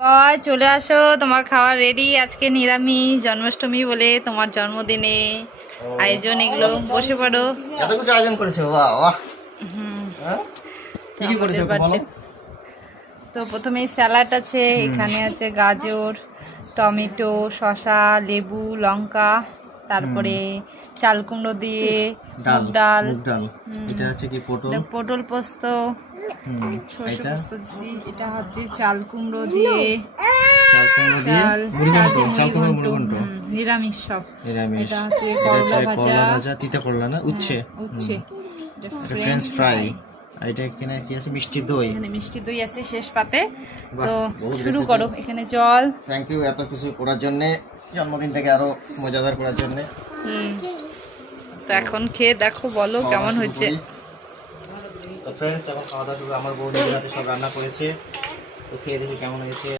বাবা চলে আসো, তোমার খাওয়া রেডি। আজকে নিরামিষ, জন্মাষ্টমী বলে তোমার জন্মদিনে আয়োজন এগুলো। বসে পড়ো। এত কিছু আয়োজন করেছো, বাহ বাহ। কি কি করেছো একটু বলো। তো প্রথমে স্যালাড আছে, এখানে আছে গাজর, টমেটো, শসা, লেবু, লঙ্কা, তারপরে চাল কুমড়ো দিয়ে মুগ ডাল, এটা হচ্ছে কি পটল পোস্ত, সর্ষে পোস্ত দিছি। এটা হচ্ছে চাল কুমড়ো দিয়ে নিরামিষ সব। এটা হচ্ছে করলা ভাজা, তিতা করলা না, উচ্ছে ফ্রেঞ্চ ফ্রাই। এটা এখানে কি আছে, মিষ্টি দই। এখানে মিষ্টি দই আছে শেষ পাতে। তো শুরু করো। এখানে জল। থ্যাংক ইউ এত কিছু করার জন্য, জন্মদিনটাকে আরো মজাদার করার জন্য। তো এখন খেয়ে দেখো, বলো কেমন হয়েছে। তো ফ্রেন্ডস, এখন খাওয়া দাওয়া শুরু। আমার বউ নিজের হাতে সব রান্না করেছে, তো খেয়ে দেখি কেমন হয়েছে।